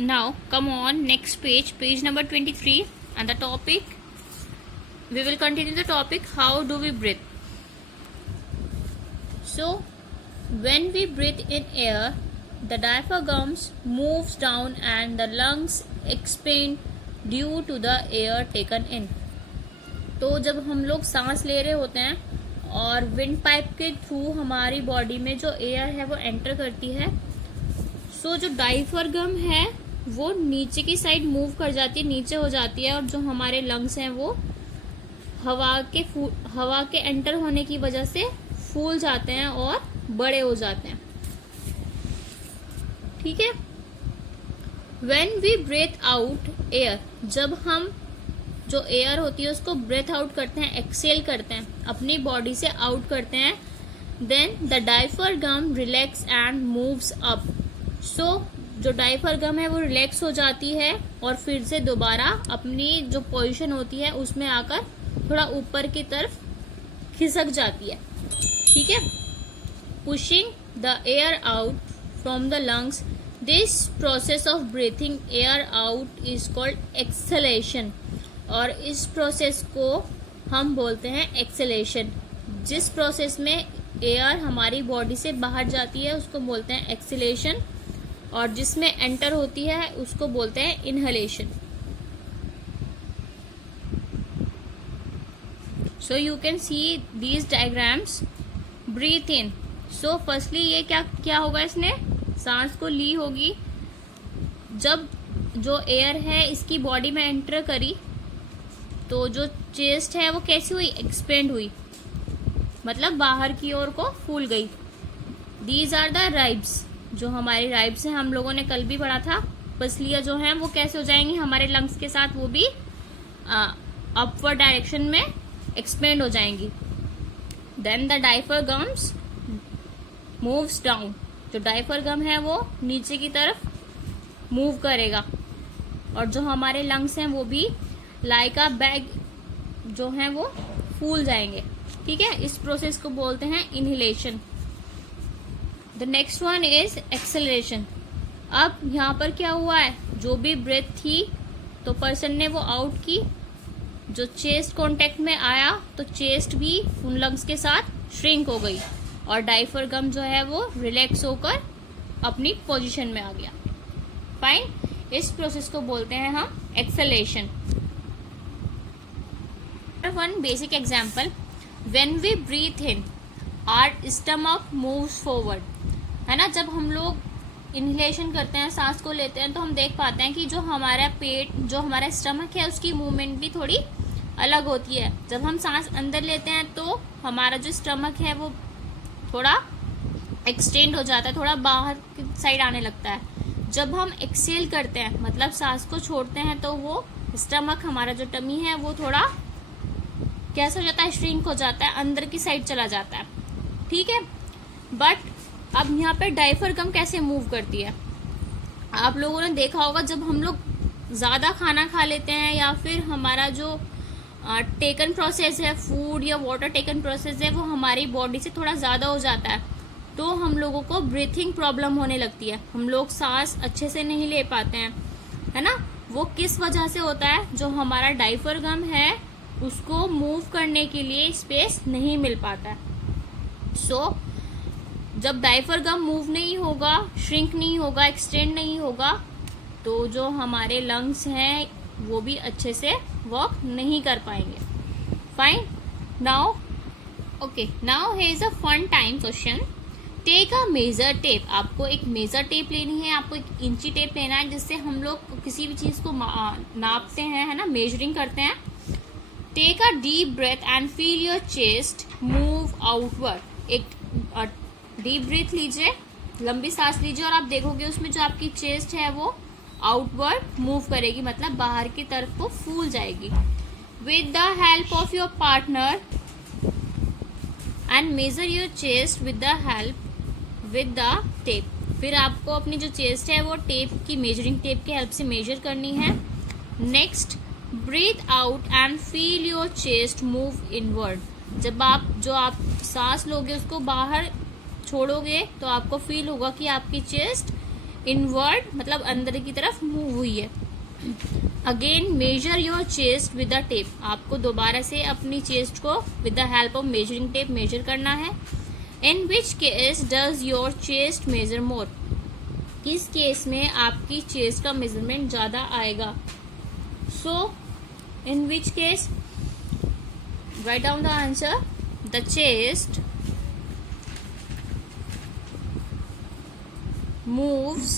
Now come on, next page, page number 23, and the topic, we will continue the topic, how do we breathe. So when we breathe in air, the diaphragm moves down and the lungs expand due to the air taken in. तो जब हम लोग सांस ले रहे होते हैं और विंड पाइप के थ्रू हमारी बॉडी में जो एयर है वो एंटर करती है, सो जो डायफ्रागम है वो नीचे की साइड मूव कर जाती है, नीचे हो जाती है, और जो हमारे लंग्स हैं वो हवा के एंटर होने की वजह से फूल जाते हैं और बड़े हो जाते हैं. ठीक है. When we breathe out air, जब हम जो एयर होती है उसको ब्रेथ आउट करते हैं, एक्सेल करते हैं, अपनी बॉडी से आउट करते हैं, then the diaphragm relax and moves up. So जो डायफ्रागम है वो रिलैक्स हो जाती है और फिर से दोबारा अपनी जो पोजीशन होती है उसमें आकर थोड़ा ऊपर की तरफ खिसक जाती है. ठीक है. Pushing the air out from the lungs. This process of breathing air out is called acceleration, और इस प्रोसेस को हम बोलते हैं एक्सलेशन. जिस प्रोसेस में एयर हमारी बॉडी से बाहर जाती है उसको बोलते हैं एक्सलेशन, और जिसमें एंटर होती है उसको बोलते हैं inhalation. So you can see these diagrams. Breathe in. So firstly ये क्या होगा, इसने सांस को ली होगी. जब जो एयर है इसकी बॉडी में एंटर करी तो जो चेस्ट है वो कैसी हुई, एक्सपेंड हुई, मतलब बाहर की ओर को फूल गई. These are the ribs. जो हमारी राइब्स हैं हम लोगों ने कल भी पढ़ा था. पसलियां जो हैं वो कैसे हो जाएंगी हमारे लंग्स के साथ, वो भी अपवर्ड डायरेक्शन में एक्सपेंड हो जाएंगी. Then the diaphragms moves down. जो डायफ्रागम है वो नीचे की तरफ मूव करेगा, और जो हमारे लंग्स हैं वो भी लाइक अ बैग जो हैं वो फूल जाएंगे. ठीक है. इस प्रोसेस को बोलते हैं inhalation. The next one is acceleration. अब यहाँ पर क्या हुआ है, जो भी ब्रेथ थी तो पर्सन ने वो आउट की, जो चेस्ट कांटेक्ट में आया तो चेस्ट भी उन लंग्स के साथ श्रिंक हो गई, और डायफ्रागम जो है वो रिलैक्स होकर अपनी पोजीशन में आ गया. फाइन. इस प्रोसेस को बोलते हैं हम exhalation. One basic example. When we breathe in our stomach moves forward. है ना. जब हम लोग इनहेलेशन करते हैं, सांस को लेते हैं, तो हम देख पाते हैं कि जो हमारा पेट, जो हमारा स्टमक है उसकी मूवमेंट भी थोड़ी अलग होती है. जब हम सांस अंदर लेते हैं तो हमारा जो स्टमक है वो थोड़ा एक्सटेंड हो जाता है, थोड़ा बाहर की साइड आने लगता है. जब हम एक्सेल करते हैं, मतलब सांस को छोड़ते हैं, तो वो स्टमक, हमारा जो टमी है वो थोड़ा कैसा हो जाता है, श्रिंक हो जाता है, अंदर की साइड चला जाता है. ठीक है. बट अब यहाँ पे डायफ्रागम कैसे मूव करती है, आप लोगों ने देखा होगा. जब हम लोग ज्यादा खाना खा लेते हैं या फिर हमारा जो टेकन प्रोसेस है, फूड या वाटर टेकन प्रोसेस है, वो हमारी बॉडी से थोड़ा ज्यादा हो जाता है, तो हम लोगों को ब्रीथिंग प्रॉब्लम होने लगती है. हम लोग सांस अच्छे से नहीं ले पाते हैं. है ना. वो किस वजह से होता है, जो हमारा डायफ्रागम है उसको मूव करने के लिए स्पेस नहीं मिल पाता है. सो जब डायफ्रागम मूव नहीं होगा, श्रिंक नहीं होगा, एक्सटेंड नहीं होगा, तो जो हमारे लंग्स हैं वो भी अच्छे से वर्क नहीं कर पाएंगे. Fine. Now okay, now here is a fun time question. Take a measure tape. आपको एक मेजर टेप लेनी है, आपको एक इंची टेप लेना है, जिससे हम लोग किसी भी चीज को नापते हैं, है ना, मेजरिंग करते हैं. Take a deep breath and feel your chest move outward. एक डीप ब्रीथ लीजिए, लंबी सांस लीजिए, और आप देखोगे उसमें जो आपकी चेस्ट है वो आउटवर्ड मूव करेगी, मतलब बाहर की तरफ को फूल जाएगी. With the help of your partner and measure your chest with the help with the tape. फिर आपको अपनी जो चेस्ट है वो टेप की, मेजरिंग टेप की हेल्प से मेजर करनी है. Next, breathe out and feel your chest move inward. जब आप सांस लोगे उसको बाहर छोड़ोगे तो आपको फील होगा कि आपकी चेस्ट इनवर्ड मतलब अंदर की तरफ मूव हुई है। Again measure your chest with the tape, आपको दोबारा से अपनी चेस्ट को with the help of measuring tape measure करना है। In which case does your chest measure more, किस केस में आपकी चेस्ट का मेजरमेंट ज्यादा आएगा। So in which case, write down the answer, the chest moves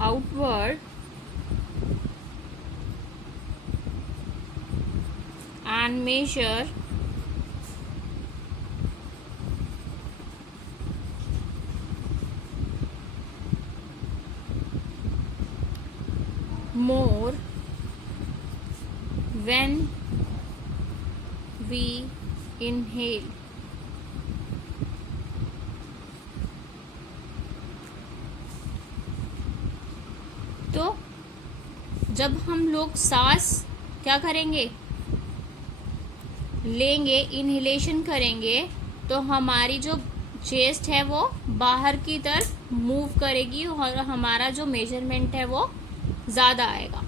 outward and measure more when we inhale। तो जब हम लोग सांस क्या करेंगे, लेंगे, इनहेलेशन करेंगे, तो हमारी जो चेस्ट है वो बाहर की तरफ मूव करेगी और हमारा जो मेजरमेंट है वो ज्यादा आएगा।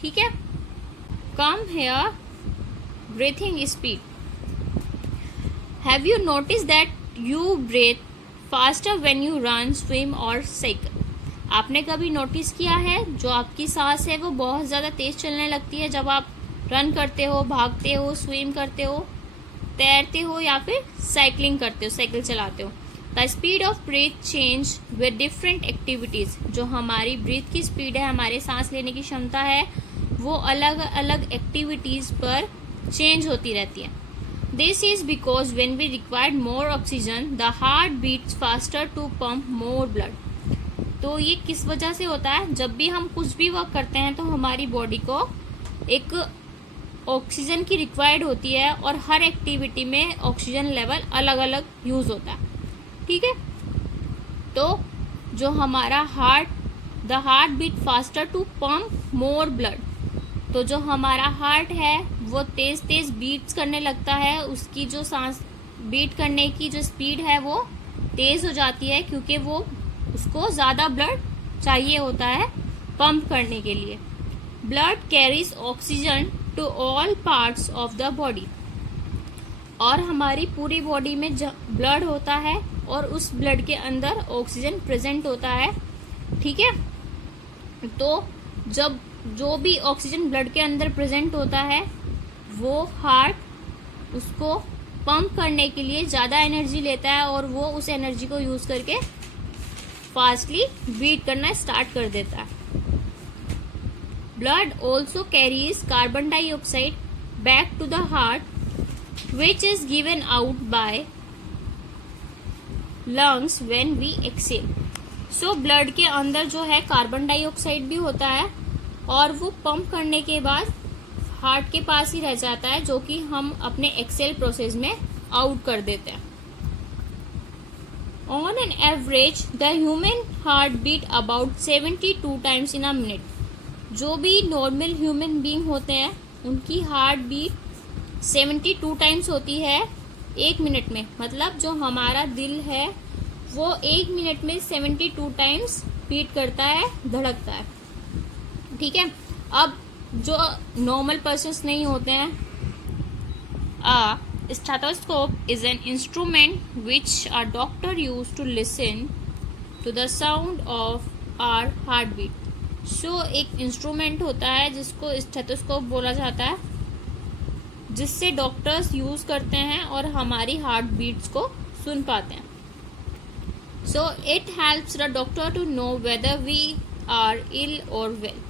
ठीक है। Come here, breathing speed. Have you notice that you breathe faster when you run, swim और साइकिल। आपने कभी नोटिस किया है जो आपकी सांस है वो बहुत ज़्यादा तेज चलने लगती है जब आप रन करते हो, भागते हो, स्विम करते हो, तैरते हो या फिर साइकिलिंग करते हो, साइकिल चलाते हो। The speed of breath change with different activities, जो हमारी ब्रीथ की स्पीड है, हमारे सांस लेने की क्षमता है, वो अलग अलग एक्टिविटीज़ पर चेंज होती रहती है। This is because when we required more oxygen the heart beats faster to pump more blood. तो ये किस वजह से होता है, जब भी हम कुछ भी वर्क करते हैं तो हमारी बॉडी को एक ऑक्सीजन की रिक्वायर्ड होती है और हर एक्टिविटी में ऑक्सीजन लेवल अलग अलग यूज होता है। ठीक है। तो जो हमारा the heart beat faster to pump more blood, तो जो हमारा हार्ट है वो तेज तेज बीट्स करने लगता है, उसकी जो सांस बीट करने की जो स्पीड है वो तेज हो जाती है क्योंकि वो उसको ज्यादा ब्लड चाहिए होता है पंप करने के लिए। Blood carries oxygen to all parts of the body, और हमारी पूरी बॉडी में ब्लड होता है और उस ब्लड के अंदर ऑक्सीजन प्रेजेंट होता है। ठीक है। तो जब जो भी ऑक्सीजन ब्लड के अंदर प्रेजेंट होता है वो हार्ट उसको पंप करने के लिए ज्यादा एनर्जी लेता है और वो उस एनर्जी को यूज करके फास्टली बीट करना स्टार्ट कर देता है। Blood also carries carbon dioxide back to the heart which is given out by lungs when we exhale. So blood के अंदर जो है कार्बन डाइऑक्साइड भी होता है और वो पंप करने के बाद हार्ट के पास ही रह जाता है, जो कि हम अपने एक्सेल प्रोसेस में आउट कर देते हैं। On an average, the human heart beat about 72 times in a minute। जो भी नॉर्मल ह्यूमन बीइंग होते हैं उनकी हार्ट बीट 72 टाइम्स होती है एक मिनट में। मतलब जो हमारा दिल है वो एक मिनट में 72 टाइम्स बीट करता है, धड़कता है। ठीक है। अब जो नॉर्मल पर्सन्स नहीं होते हैं, stethoscope is an instrument which a doctor used to listen to the sound of our heartbeat। So एक इंस्ट्रूमेंट होता है जिसको स्टेथोस्कोप बोला जाता है, जिससे डॉक्टर्स यूज करते हैं और हमारी हार्ट बीट्स को सुन पाते हैं। So it helps the doctor to know whether we are ill or well।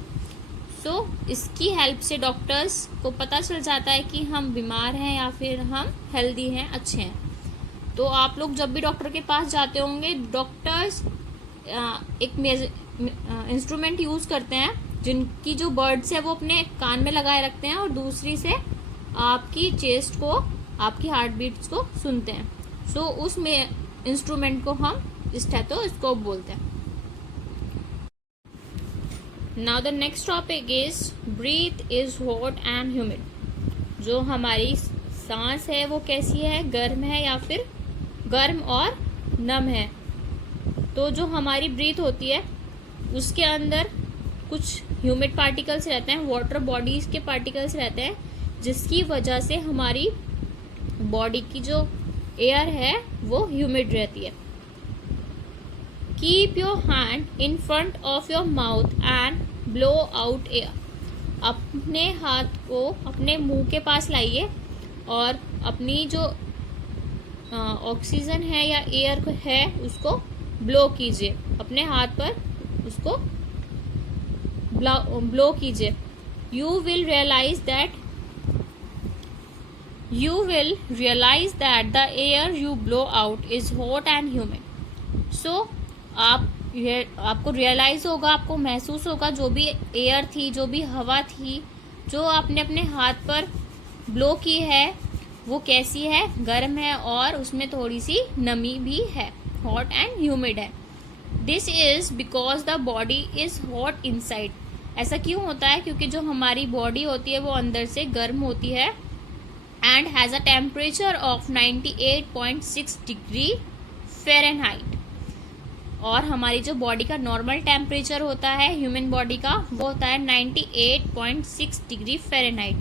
सो इसकी हेल्प से डॉक्टर्स को पता चल जाता है कि हम बीमार हैं या फिर हम हेल्दी हैं, अच्छे हैं। तो आप लोग जब भी डॉक्टर के पास जाते होंगे, डॉक्टर्स एक इंस्ट्रूमेंट यूज करते हैं जिनकी जो बर्ड्स है वो अपने कान में लगाए रखते हैं और दूसरी से आपकी चेस्ट को, आपकी हार्ट बीट्स को सुनते हैं। सो उस इंस्ट्रूमेंट को हम स्टेथोस्कोप बोलते हैं। Now the next topic is breath is hot and humid। जो हमारी सांस है वो कैसी है, गर्म है या फिर गर्म और नम है। तो जो हमारी ब्रीथ होती है उसके अंदर कुछ ह्यूमिड पार्टिकल्स रहते हैं, वाटर बॉडीज के पार्टिकल्स रहते हैं, जिसकी वजह से हमारी बॉडी की जो एयर है वो ह्यूमिड रहती है। Keep your hand in front of your mouth and blow out air. अपने हाथ को अपने मुंह के पास लाइए और अपनी जो ऑक्सीजन है या एयर है उसको ब्लो कीजिए, अपने हाथ पर उसको ब्लो कीजिए। You will realise that the air you blow out is hot and humid. So आपको रियलाइज होगा, आपको महसूस होगा जो भी एयर थी, जो भी हवा थी, जो आपने अपने हाथ पर ब्लो की है वो कैसी है, गर्म है और उसमें थोड़ी सी नमी भी है, हॉट एंड ह्यूमिड है। This is because the body is hot inside. ऐसा क्यों होता है? क्योंकि जो हमारी बॉडी होती है वो अंदर से गर्म होती है and has a temperature of 98.6 degree Fahrenheit. और हमारी जो बॉडी का नॉर्मल टेम्परेचर होता है ह्यूमन बॉडी का वो होता है 98.6 degree Fahrenheit.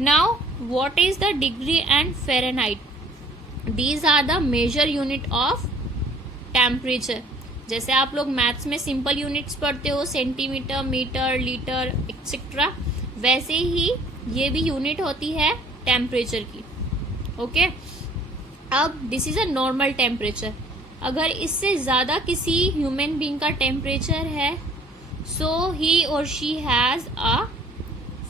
Now what is the degree and Fahrenheit? These are the measure unit of temperature. जैसे आप लोग मैथ्स में सिंपल यूनिट्स पढ़ते हो, सेंटीमीटर, मीटर, लीटर एक्सेट्रा, वैसे ही ये भी यूनिट होती है टेम्परेचर की। ओके, अब this is a normal temperature. अगर इससे ज़्यादा किसी ह्यूमन बीइंग का टेम्परेचर है सो ही और शी हैज़ अ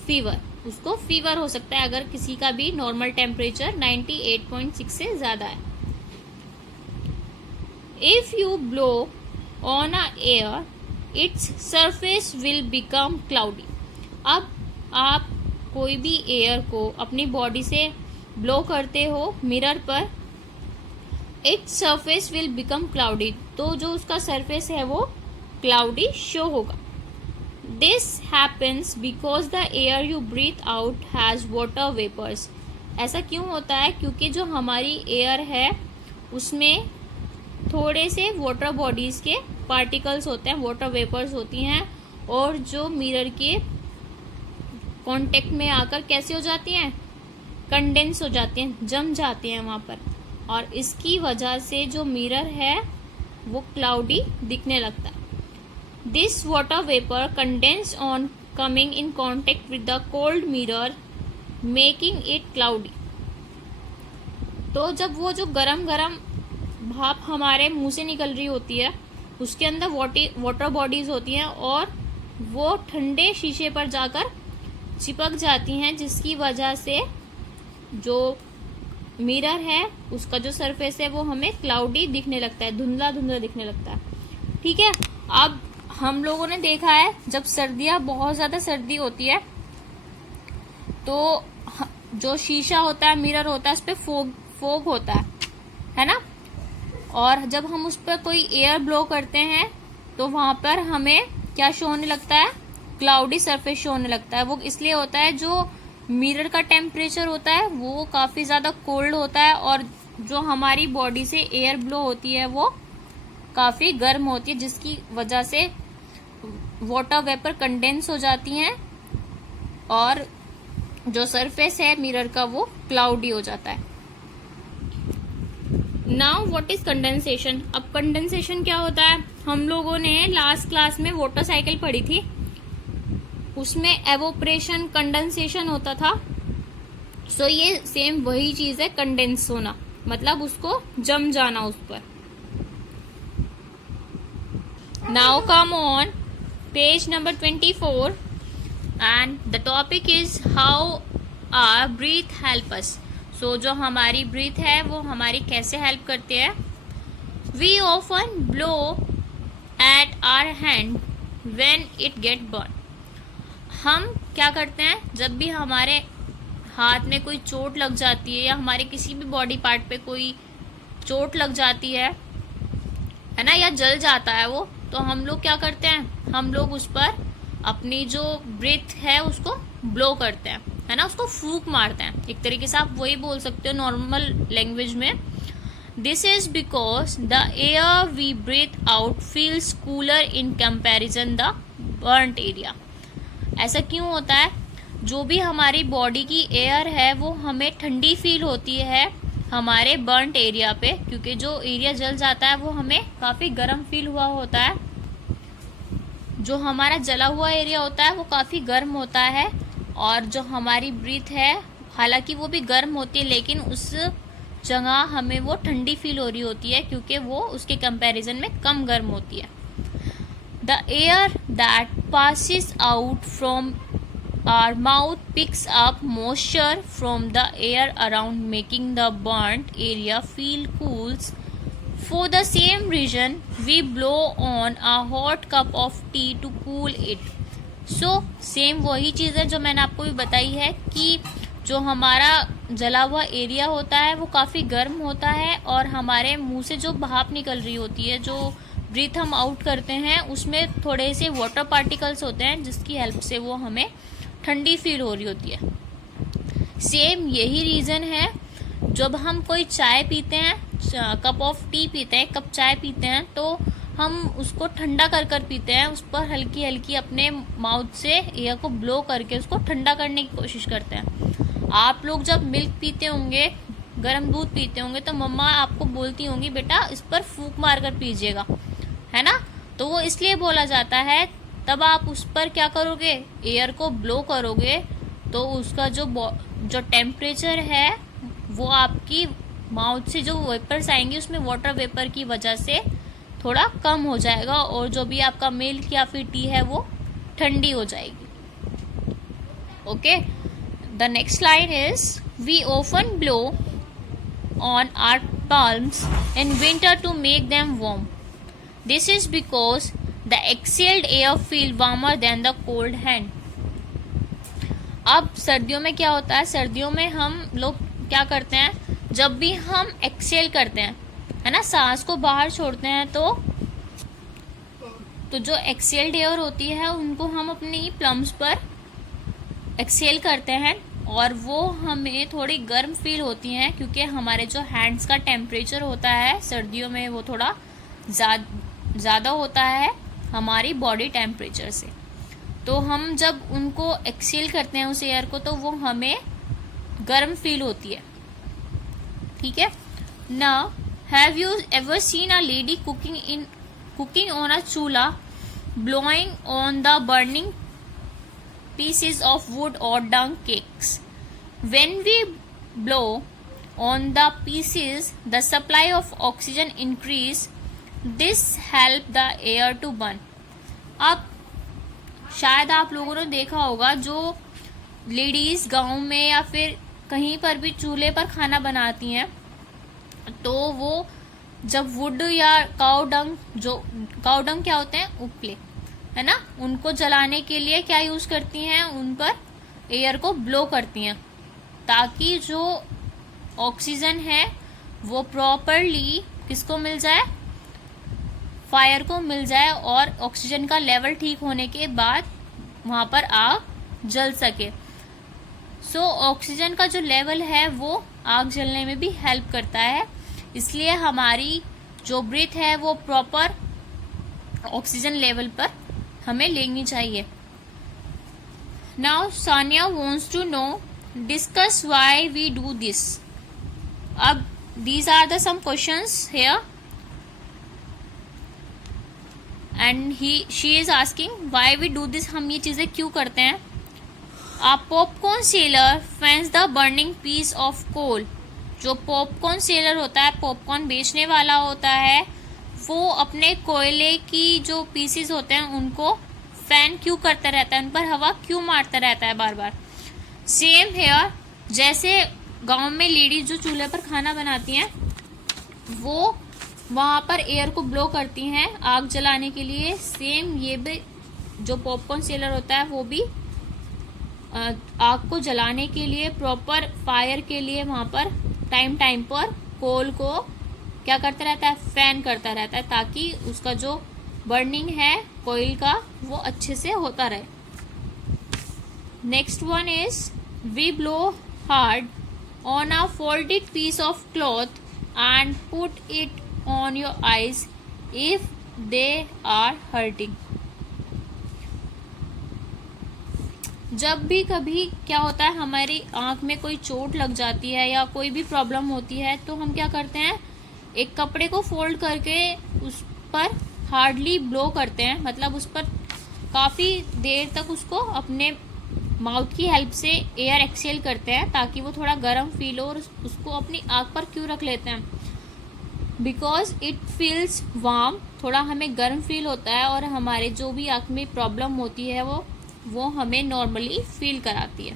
फीवर, उसको फीवर हो सकता है अगर किसी का भी नॉर्मल टेम्परेचर 98.6 से ज़्यादा है। If you blow on a air it's surface will become cloudy. अब आप कोई भी एयर को अपनी बॉडी से ब्लो करते हो मिरर पर, its surface will become cloudy, तो जो उसका सरफेस है वो क्लाउडी शो होगा। This happens because the air you breathe out has water vapours. ऐसा क्यों होता है? क्योंकि जो हमारी एयर है उसमें थोड़े से वाटर बॉडीज के पार्टिकल्स होते हैं, वाटर वेपर्स होती हैं, और जो मिरर के कांटेक्ट में आकर कैसे हो जाती हैं, कंडेंस हो जाती हैं, जम जाती हैं वहाँ पर, और इसकी वजह से जो मिरर है वो क्लाउडी दिखने लगता है। This water vapour condense on coming in contact with the cold mirror making it cloudy. तो जब वो जो गरम गरम भाप हमारे मुंह से निकल रही होती है उसके अंदर वाटर बॉडीज होती हैं और वो ठंडे शीशे पर जाकर चिपक जाती हैं, जिसकी वजह से जो मिरर है उसका जो सरफेस है वो हमें क्लाउडी दिखने लगता है, धुंधला धुंधला दिखने लगता है। ठीक है, अब हम लोगों ने देखा है जब सर्दियाँ बहुत ज़्यादा सर्दी होती है तो जो शीशा होता है, मिरर होता है, उस पर फोग होता है ना, और जब हम उस पर कोई एयर ब्लो करते हैं तो वहाँ पर हमें क्या शो होने लगता है, क्लाउडी सरफेस शो होने लगता है। वो इसलिए होता है जो मिरर का टेम्परेचर होता है वो काफ़ी ज़्यादा कोल्ड होता है और जो हमारी बॉडी से एयर ब्लो होती है वो काफ़ी गर्म होती है, जिसकी वजह से वाटर वेपर कंडेंस हो जाती हैं और जो सरफेस है मिरर का वो क्लाउडी हो जाता है। Now what is condensation? अब कंडेंसेशन क्या होता है? हम लोगों ने लास्ट क्लास में वाटर साइकिल पढ़ी थी, उसमें एवोपरेशन कंडेंसेशन होता था। सो ये सेम वही चीज है, कंडेंस होना मतलब उसको जम जाना उस पर। Now come on page number 24 and the topic is how our breath help us. So जो हमारी ब्रीथ है वो हमारी कैसे हेल्प करती है। We often blow at our hand when it get burn. हम क्या करते हैं जब भी हमारे हाथ में कोई चोट लग जाती है या हमारे किसी भी बॉडी पार्ट पे कोई चोट लग जाती है ना, या जल जाता है वो, तो हम लोग क्या करते हैं, हम लोग उस पर अपनी जो ब्रीथ है उसको ब्लो करते हैं, है ना, उसको फूंक मारते हैं। एक तरीके से आप वही बोल सकते हो नॉर्मल लैंग्वेज में this is because the air we breathe out feels cooler in comparison the burnt area. ऐसा क्यों होता है? जो भी हमारी बॉडी की एयर है वो हमें ठंडी फील होती है हमारे बर्न्ट एरिया पे, क्योंकि जो एरिया जल जाता है वो हमें काफ़ी गर्म फील हुआ होता है। जो हमारा जला हुआ एरिया होता है वो काफ़ी गर्म होता है, और जो हमारी ब्रीथ है हालांकि वो भी गर्म होती है, लेकिन उस जगह हमें वो ठंडी फील हो रही होती है क्योंकि वो उसके कंपैरिजन में कम गर्म होती है। The air that passes out from our mouth picks up moisture from the air around, making the burnt area feel cools. For the same reason, we blow on a hot cup of tea to cool it. So same वही चीज़ है जो मैंने आपको भी बताई है कि जो हमारा जला हुआ एरिया होता है वो काफ़ी गर्म होता है, और हमारे मुंह से जो भाप निकल रही होती है, जो ब्रीथ हम आउट करते हैं, उसमें थोड़े से वाटर पार्टिकल्स होते हैं जिसकी हेल्प से वो हमें ठंडी फील हो रही होती है। सेम यही रीज़न है जब हम कोई चाय पीते हैं, कप ऑफ टी पीते हैं, कप चाय पीते हैं, तो हम उसको ठंडा कर कर पीते हैं, उस पर हल्की हल्की अपने माउथ से एयर को ब्लो करके उसको ठंडा करने की कोशिश करते हैं। आप लोग जब मिल्क पीते होंगे, गर्म दूध पीते होंगे, तो मम्मा आपको बोलती होंगी बेटा इस पर फूंक मार कर पीजिएगा, है ना। तो वो इसलिए बोला जाता है, तब आप उस पर क्या करोगे, एयर को ब्लो करोगे, तो उसका जो टेम्परेचर है वो आपकी माउथ से जो वेपर्स आएंगे उसमें वाटर वेपर की वजह से थोड़ा कम हो जाएगा, और जो भी आपका मिल्क या फिर टी है वो ठंडी हो जाएगी। Okay, the next line is we often blow on our palms in winter to make them warm. This is because the exhaled air feel warmer than the cold hand. अब सर्दियों में क्या होता है, सर्दियों में हम लोग क्या करते हैं, जब भी हम एक्सेल करते हैं, है ना, सांस को बाहर छोड़ते हैं, तो जो एक्सेल्ड एयर होती है उनको हम अपनी प्लम्स पर एक्सेल करते हैं, और वो हमें थोड़ी गर्म फील होती हैं क्योंकि हमारे जो हैंड्स का टेम्परेचर होता है सर्दियों में वो थोड़ा ज़्यादा होता है हमारी बॉडी टेम्परेचर से। तो हम जब उनको एक्सेल करते हैं उस एयर को, तो वो हमें गर्म फील होती है। ठीक है। Now have you ever seen a lady cooking on a chulha blowing on the burning pieces of wood or dung cakes? When we blow on the pieces, the supply of oxygen increase. This help the air to burn. अब शायद आप लोगों ने देखा होगा, जो ladies गांव में या फिर कहीं पर भी चूल्हे पर खाना बनाती हैं, तो वो जब वुड या काउ डंग क्या होते हैं, उपले, है ना, उनको जलाने के लिए क्या यूज करती हैं, उन पर एयर को ब्लो करती हैं, ताकि जो ऑक्सीजन है वो प्रॉपरली किसको मिल जाए, फायर को मिल जाए, और ऑक्सीजन का लेवल ठीक होने के बाद वहां पर आग जल सके। सो ऑक्सीजन का जो लेवल है वो आग जलने में भी हेल्प करता है, इसलिए हमारी जो ब्रीथ है वो प्रॉपर ऑक्सीजन लेवल पर हमें लेनी चाहिए। Now Sania wants to know, discuss why we do this. अब these are the some questions here and she is asking why we do this, हम ये चीजें क्यों करते हैं। A popcorn seller fans the burning piece of coal. जो popcorn seller होता है, पॉपकॉर्न बेचने वाला होता है, वो अपने कोयले की जो पीसेस होते हैं उनको फैन क्यों करता रहता है, उन पर हवा क्यों मारता रहता है बार बार। सेम हेयर, जैसे गांव में लेडीज जो चूल्हे पर खाना बनाती हैं वो वहां पर एयर को ब्लो करती हैं आग जलाने के लिए, सेम ये भी जो पॉपकॉर्न सेलर होता है वो भी आग को जलाने के लिए, प्रॉपर फायर के लिए वहां पर टाइम पर कोल को क्या करता रहता है, फैन करता रहता है, ताकि उसका जो बर्निंग है कोयल का वो अच्छे से होता रहे। Next one is we blow hard on a folded piece of cloth and put it on your eyes if they are hurting. जब भी कभी क्या होता है, हमारी आंख में कोई चोट लग जाती है या कोई भी प्रॉब्लम होती है, तो हम क्या करते हैं, एक कपड़े को फोल्ड करके उस पर हार्डली ब्लो करते हैं, मतलब उस पर काफ़ी देर तक उसको अपने माउथ की हेल्प से एयर एक्सेल करते हैं ताकि वो थोड़ा गर्म फील हो, और उसको अपनी आंख पर क्यों रख लेते हैं, बिकॉज इट फील्स वार्म, थोड़ा हमें गर्म फील होता है और हमारे जो भी आंख में प्रॉब्लम होती है वो हमें नॉर्मली फील कराती है.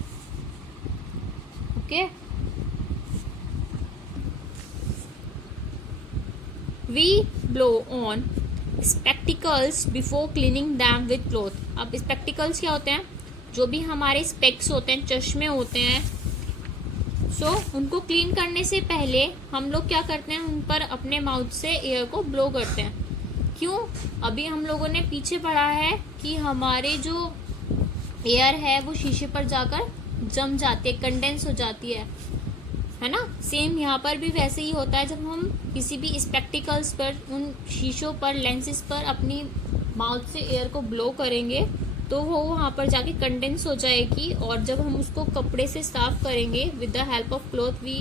Okay, we blow on spectacles before cleaning them with cloth. अब स्पेक्टिकल्स क्या होते हैं, जो भी हमारे स्पेक्स होते हैं, चश्मे होते हैं, उनको क्लीन करने से पहले हम लोग क्या करते हैं, उन पर अपने माउथ से एयर को ब्लो करते हैं. क्यों? अभी हम लोगों ने पीछे पढ़ा है कि हमारे जो एयर है वो शीशे पर जाकर जम जाती है, कंडेंस हो जाती है ना. सेम यहाँ पर भी वैसे ही होता है, जब हम किसी भी स्पेक्टिकल्स पर, उन शीशों पर, लेंसेज पर अपनी माउथ से एयर को ब्लो करेंगे तो वो वहाँ पर जाके कंडेंस हो जाएगी, और जब हम उसको कपड़े से साफ करेंगे with the help of cloth we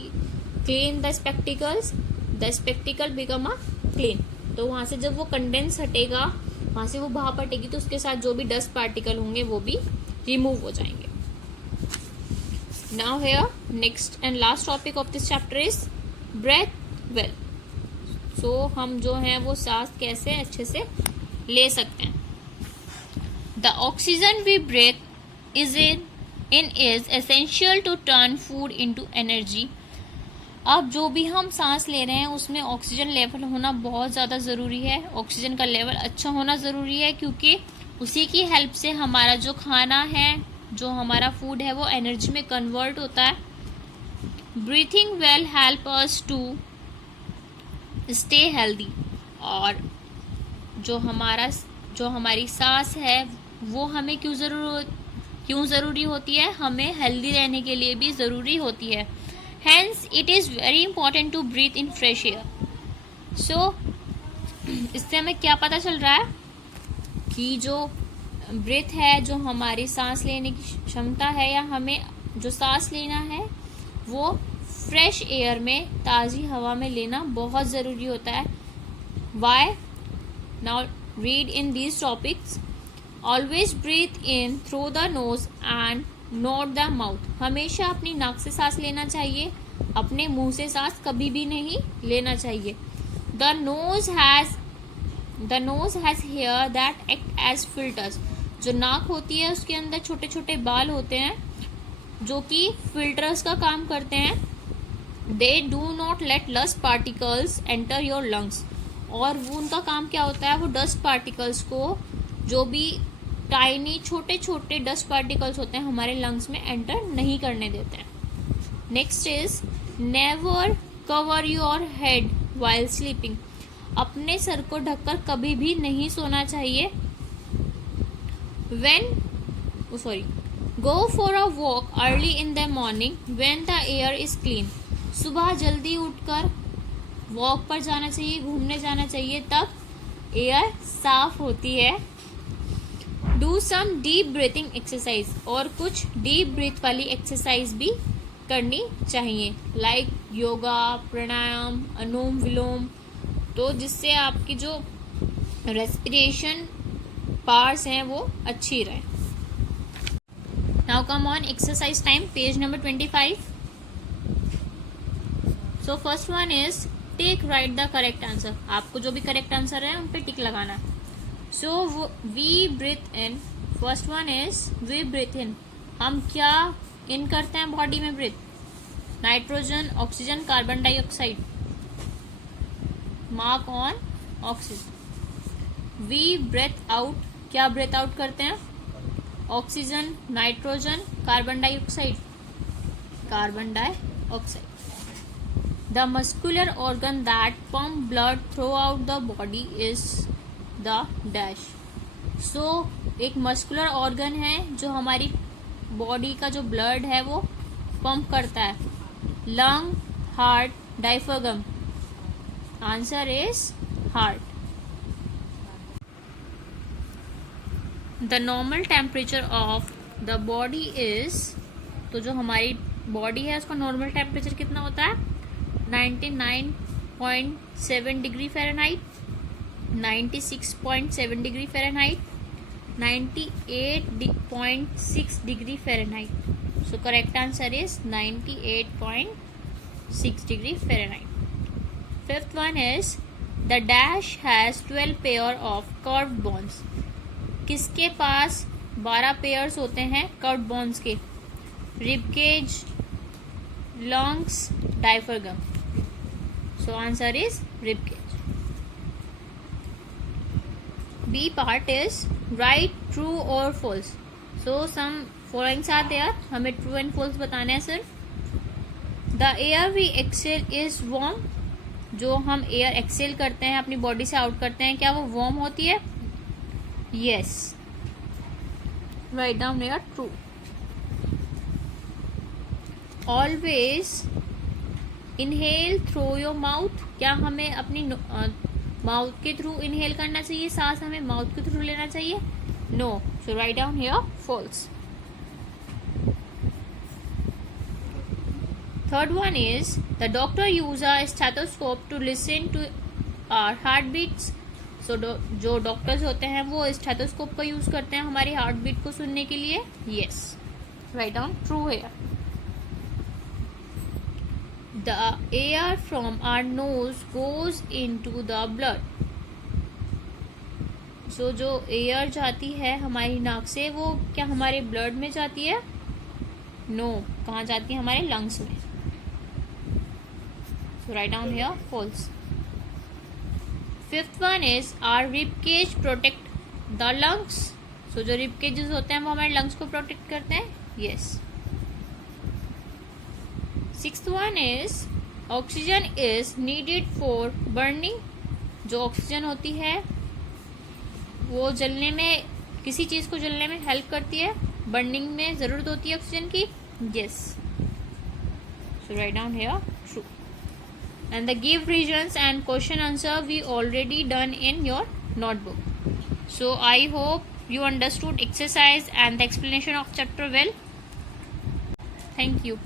clean the spectacles, the spectacle become a clean. तो वहाँ से जब वो कंडेंस हटेगा, वहाँ से वो भाप हटेगी, तो उसके साथ जो भी डस्ट पार्टिकल होंगे वो भी रिमूव हो जाएंगे. Now here next and last topic of this chapter is breathe well. So हम जो हैं वो सांस कैसे अच्छे से ले सकते हैं. The oxygen we breathe is essential to turn food into energy. अब जो भी हम सांस ले रहे हैं उसमें ऑक्सीजन लेवल होना बहुत ज़्यादा ज़रूरी है. ऑक्सीजन का लेवल अच्छा होना ज़रूरी है, क्योंकि उसी की हेल्प से हमारा जो खाना है, जो हमारा फूड है, वो एनर्जी में कन्वर्ट होता है. Breathing well help us to stay healthy. और जो हमारी सांस है वो हमें क्यों ज़रूरी होती है, हमें हेल्दी रहने के लिए भी ज़रूरी होती है. Hence it is very important to breathe in fresh air. So इससे हमें क्या पता चल रहा है कि जो ब्रीथ है, जो हमारी सांस लेने की क्षमता है, या हमें जो सांस लेना है वो फ्रेश एयर में, ताज़ी हवा में लेना बहुत ज़रूरी होता है. Why? Now read in these topics. Always breathe in through the nose and not the mouth. हमेशा अपनी नाक से सांस लेना चाहिए, अपने मुंह से सांस कभी भी नहीं लेना चाहिए. The nose has hair that act as filters. जो नाक होती है उसके अंदर छोटे छोटे बाल होते हैं जो कि फिल्टर्स का काम करते हैं. They do not let dust particles enter your lungs. और वो उनका काम क्या होता है, वो डस्ट पार्टिकल्स को, जो भी टाइनी छोटे छोटे डस्ट पार्टिकल्स होते हैं, हमारे लंग्स में एंटर नहीं करने देते हैं. Next is never cover your head while sleeping. अपने सर को ढककर कभी भी नहीं सोना चाहिए. Go for a walk early in the morning when the air is clean. सुबह जल्दी उठकर वॉक पर जाना चाहिए, घूमने जाना चाहिए, तब एयर साफ होती है. Do some deep breathing exercise. और कुछ डीप ब्रीथ वाली एक्सरसाइज भी करनी चाहिए, लाइक योगा, प्राणायाम, अनुलोम विलोम, तो जिससे आपकी जो रेस्पिरेशन पार्ट्स हैं वो अच्छी रहे. Now come on exercise time, page number 25. So first one is take right the correct answer. आपको जो भी करेक्ट आंसर है उन पे टिक लगाना. So we breathe in. First one is we breathe in. हम क्या इन करते हैं बॉडी में breathe? Nitrogen, oxygen, carbon dioxide. Mark on oxygen. We breathe out. क्या ब्रेथ आउट करते हैं? Oxygen, nitrogen, carbon dioxide. Carbon dioxide. The muscular organ that pump blood throughout the body is the dash. So एक muscular organ है जो हमारी body का जो blood है वो पंप करता है. Lung, heart, diaphragm. Answer is heart. The normal temperature of the body is, तो जो हमारी बॉडी है उसका नॉर्मल टेम्परेचर कितना होता है? 99.7 degree Fahrenheit, 96.7 degree Fahrenheit, 98.6 degree Fahrenheit. So correct answer is 98.6 degree Fahrenheit. Fifth one is the dash has 12 pair of curved bones. किसके पास 12 पेयर्स होते हैं कर्व्ड बोन्स के? Ribcage, lungs, diaphragm. So answer is ribcage. B part is right true और false. So some followings are there. हमें true and false बताना है सिर्फ. The air we exhale is warm. जो हम एयर एक्सेल करते हैं, अपनी बॉडी से आउट करते हैं, क्या वो वार्म होती है? Yes. Write down here true. Always inhale through your mouth. क्या हमें अपनी माउथ के थ्रू इनहेल करना चाहिए? सांस हमें माउथ के थ्रू लेना चाहिए? No. So write down here false. Third one is the doctor use a stethoscope to listen to our heartbeats. सो जो डॉक्टर्स होते हैं वो स्टेथोस्कोप का यूज करते हैं हमारी हार्ट बीट को सुनने के लिए. Yes, write down true here. The air from our nose goes into the blood. So जो एयर जाती है हमारी नाक से वो क्या हमारे ब्लड में जाती है? नो. कहाँ जाती है? हमारे लंग्स में. So write down here false. Fifth one is our rib cage protect the lungs. So जो रिब केजेस होते हैं वो हमारे लंग्स को प्रोटेक्ट करते हैं. Yes. Sixth one is oxygen is needed for burning. जो ऑक्सीजन होती है वो जलने में, किसी चीज को जलने में हेल्प करती है. बर्निंग में जरूरत होती है ऑक्सीजन की. Yes. So write down here true. And the give reasons and question answer we already done in your notebook. So I hope you understood exercise and the explanation of chapter well. Thank you.